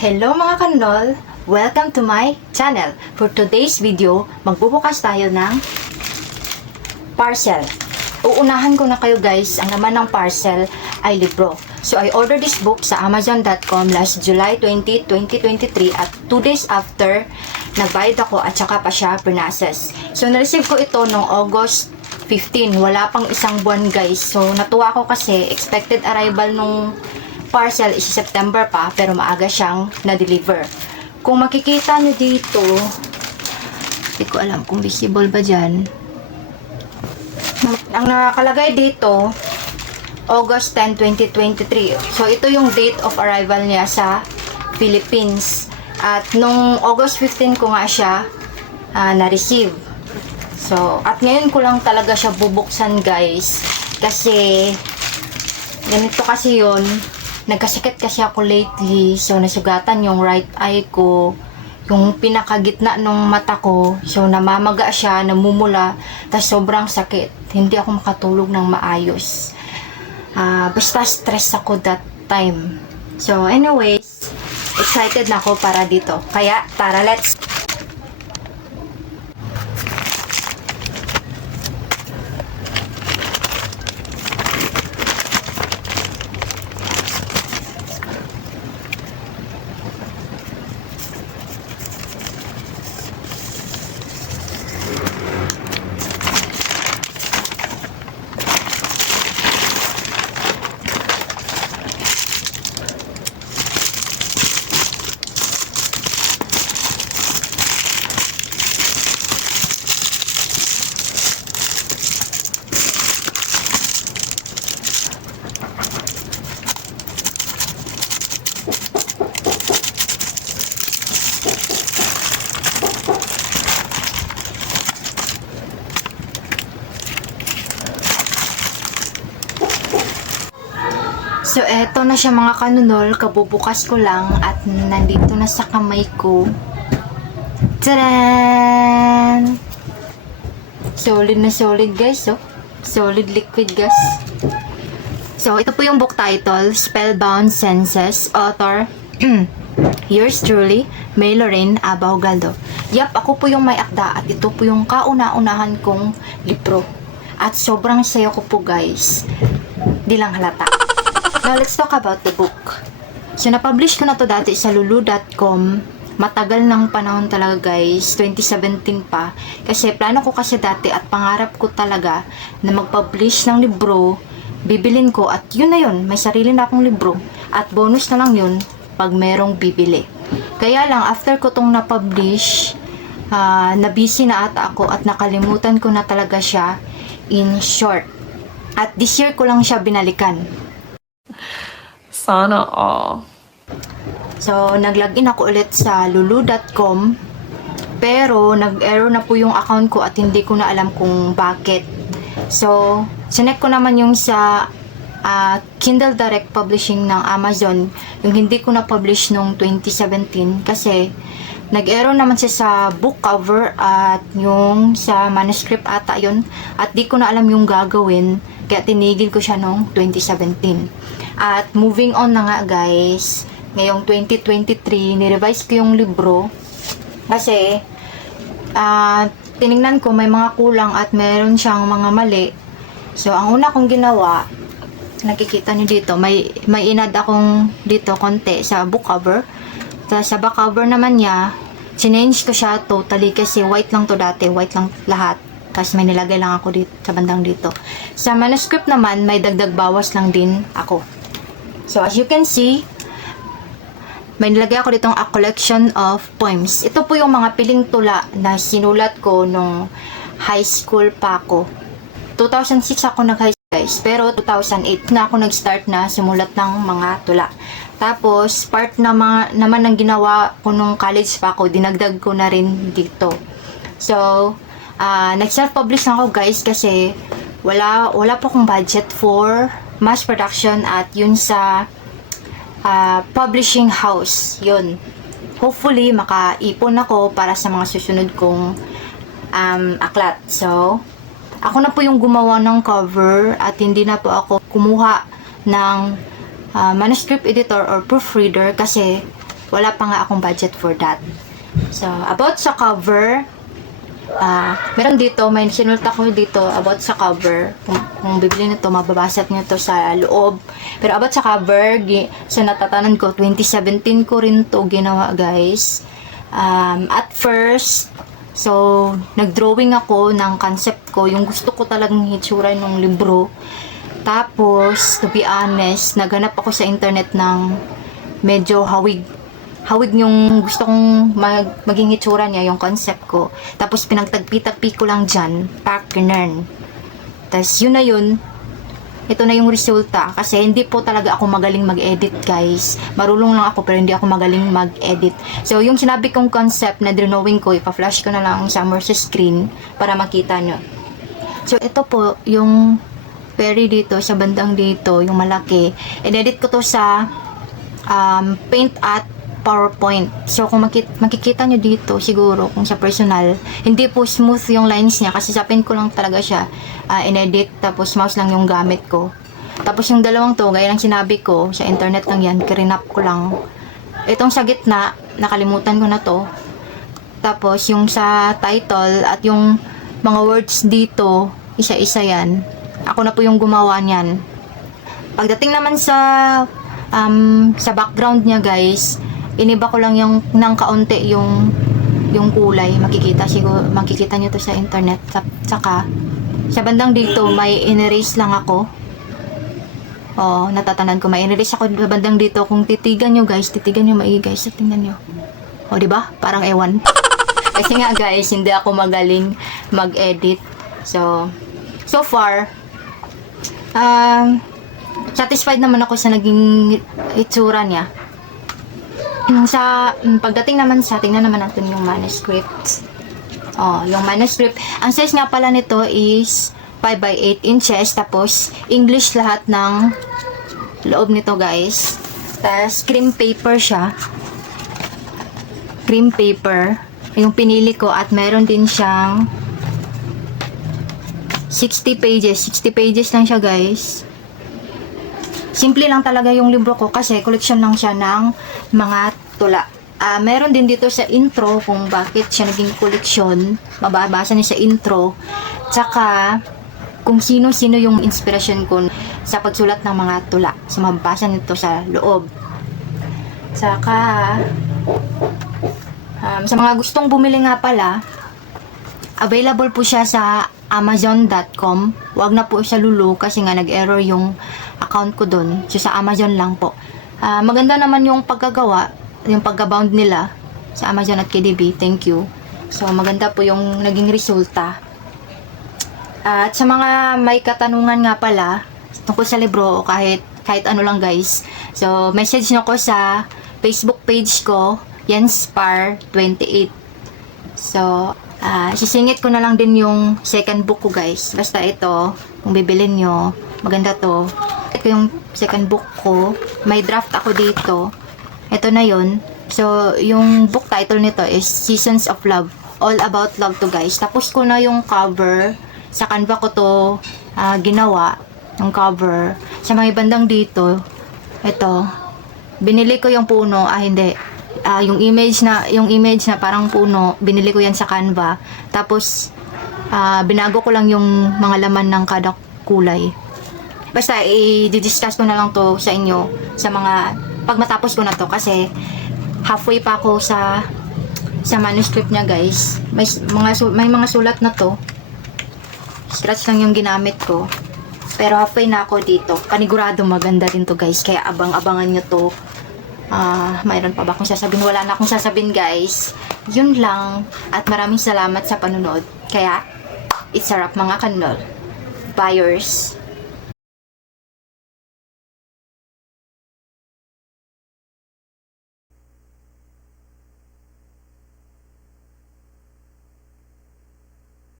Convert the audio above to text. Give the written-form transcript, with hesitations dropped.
Hello mga kanol! Welcome to my channel. For today's video, magbubukas tayo ng parcel. Uunahan ko na kayo guys, ang laman ng parcel ay libro. So I ordered this book sa amazon.com last July 20, 2023 at 2 days after, nagbayad ako at saka pa siya pinases. So na-receive ko ito noong August 15. Wala pang isang buwan guys. So natuwa ako kasi expected arrival nung parcel is September pa, pero maaga siyang na-deliver. Kung makikita nyo dito, hindi ko alam kung visible ba dyan. Ang nakalagay dito, August 10, 2023. So, ito yung date of arrival niya sa Philippines. At nung August 15 ko nga siya na-receive. So, at ngayon ko lang talaga siya bubuksan guys. Kasi, ganito kasi yun. Nagkasakit kasi ako lately, so nasugatan yung right eye ko, yung pinakagitna ng mata ko, so namamaga siya, namumula, tas sobrang sakit. Hindi ako makatulog ng maayos. Basta stress ako that time. So anyways, excited na ako para dito. Kaya tara, let's So, eto na siya mga kanunol. Kabubukas ko lang at nandito na sa kamay ko. Tadaan! Solid na solid guys, oh. Solid liquid gas. So, ito po yung book title, Spellbound Senses. Author, yours truly, May Lorraine Abao-Galdo. Yap, ako po yung may akda at ito po yung kauna-unahan kong libro. At sobrang saya ko po guys. Di lang halata. Now, let's talk about the book. So, na-publish ko na to dati sa lulu.com. Matagal ng panahon talaga guys. 2017 pa. Kasi plano ko kasi dati at pangarap ko talaga na mag-publish ng libro. Bibilin ko at yun na yun. May sarili na akong libro. At bonus na lang yun pag merong bibili. Kaya lang, after ko tong na-publish, na-busy na ata ako at nakalimutan ko na talaga siya in short. At this year ko lang siya binalikan. Sana all. So, nag-login ako ulit sa lulu.com, pero nag-error na po yung account ko at hindi ko na alam kung bakit. So, sinek ko naman yung sa Kindle Direct Publishing ng Amazon, yung hindi ko na-publish nung 2017 kasi nag-error naman siya sa book cover at yung sa manuscript ata yun at di ko na alam yung gagawin kaya tinigil ko siya nung 2017. At moving on na nga guys, ngayong 2023, nirevise ko yung libro kasi tinignan ko may mga kulang at meron siyang mga mali. So, ang una kong ginawa, nakikita niyo dito, may inad akong dito konti sa book cover. Tapos sa back cover naman niya, change ko siya totally kasi white lang to dati, white lang lahat. Tapos may nilagay lang ako dito, sa bandang dito. Sa manuscript naman, may dagdag bawas lang din ako. So, as you can see, may nilagay ako ditong A Collection of Poems. Ito po yung mga piling tula na sinulat ko nung high school pa ako. 2006 ako nag-high school guys, pero 2008 na ako nag-start na sumulat ng mga tula. Tapos, part na naman ng ginawa ko nung college pa ako, dinagdag ko na rin dito. So, nag-self-publish na ako guys kasi wala po akong budget for mass production at yun sa publishing house. Yun. Hopefully, makaipon ako para sa mga susunod kong aklat. So, ako na po yung gumawa ng cover at hindi na po ako kumuha ng manuscript editor or proofreader kasi wala pa nga akong budget for that. So, about sa cover, meron dito, may sinulta ko dito about sa cover. Kung bibili nito, mababasa nyo to sa loob. Pero about sa cover, sa natatanan ko, 2017 ko rin to ginawa, guys. At first, so, nag-drawing ako ng concept ko, yung gusto ko talagang hitsura ng libro. Tapos, to be honest, naghanap ako sa internet ng medyo hawig yung gusto kong maging itsura niya, yung concept ko. Tapos pinagtagpi-tagpi ko lang dyan, partner. Tapos yun na yun, ito na yung resulta. Kasi hindi po talaga ako magaling mag-edit, guys. Marunong lang ako pero hindi ako magaling mag-edit. So yung sinabi kong concept na drawing ko, ipa-flash ko na lang sa screen para makita nyo. So ito po yung Perry dito, sa bandang dito, yung malaki. Edit ko to sa Paint at PowerPoint. So, kung makikita nyo dito, siguro, kung sa personal, hindi po smooth yung lines niya kasi sa pen ko lang talaga siya inedit, tapos mouse lang yung gamit ko. Tapos yung dalawang to, gaya ng sinabi ko, sa internet lang yan, kirinap ko lang. Itong sa gitna, nakalimutan ko na to. Tapos, yung sa title at yung mga words dito, isa-isa yan. Ako na po yung gumawa niyan. Pagdating naman sa background niya, guys, iniba ko lang yung ng kaunti yung kulay. Makikita nyo to sa internet. Saka sa bandang dito may in-erase lang ako. Natatanan ko, may in-erase ako sa bandang dito. Kung titigan nyo, guys, maigi, guys, tingnan nyo. Di ba? Parang ewan. Kasi nga, guys, hindi ako magaling mag-edit. So far, satisfied naman ako sa naging itsura niya. Pagdating naman tingnan naman natin yung manuscript. Yung manuscript. Ang size nga pala nito is 5 by 8 inches. Tapos, English lahat ng loob nito, guys. Tapos, cream paper siya. Cream paper. Yung pinili ko. At meron din siyang 60 pages. 60 pages lang siya, guys. Simple lang talaga yung libro ko kasi collection lang siya ng mga tula. Meron din dito sa intro kung bakit siya naging collection. Mababasa niyo sa intro. Tsaka kung sino-sino yung inspiration ko sa pagsulat ng mga tula. So mababasa nito sa loob. Tsaka sa mga gustong bumili nga pala, available po siya sa Amazon.com. Huwag na po siya lulu kasi nga nag-error yung account ko dun. So, sa Amazon lang po. Maganda naman yung pagkagawa, yung pagka-bound nila sa Amazon at KDB. Thank you. So, maganda po yung naging resulta. At sa mga may katanungan nga pala tungkol sa libro o kahit ano lang, guys. So, message nyo ko sa Facebook page ko, Yenspar28. So, sisingit ko na lang din yung second book ko, guys. Basta ito, kung bibilin nyo, maganda to. Ito yung second book ko. May draft ako dito. Ito na yun. So, yung book title nito is Seasons of Love. All about love to, guys. Tapos ko na yung cover. Sa Canva ko to ginawa. Yung cover. Sa mga bandang dito, ito. Binili ko yung puno. Hindi. Yung image na parang puno, binili ko yan sa Canva. Tapos, binago ko lang yung mga laman ng kada kulay. Basta, i-discuss ko na lang to sa inyo sa mga, pag matapos ko na to kasi halfway pa ako sa manuscript niya, guys. May mga sulat na to. Scratch lang yung ginamit ko. Pero halfway na ako dito. Panigurado maganda din to, guys. Kaya abang-abangan nyo to. Mayroon pa ba akong sasabihin? Wala na akong sasabihin, guys. Yun lang. At maraming salamat sa panonood. Kaya, it's a wrap, mga kanol. Buyers.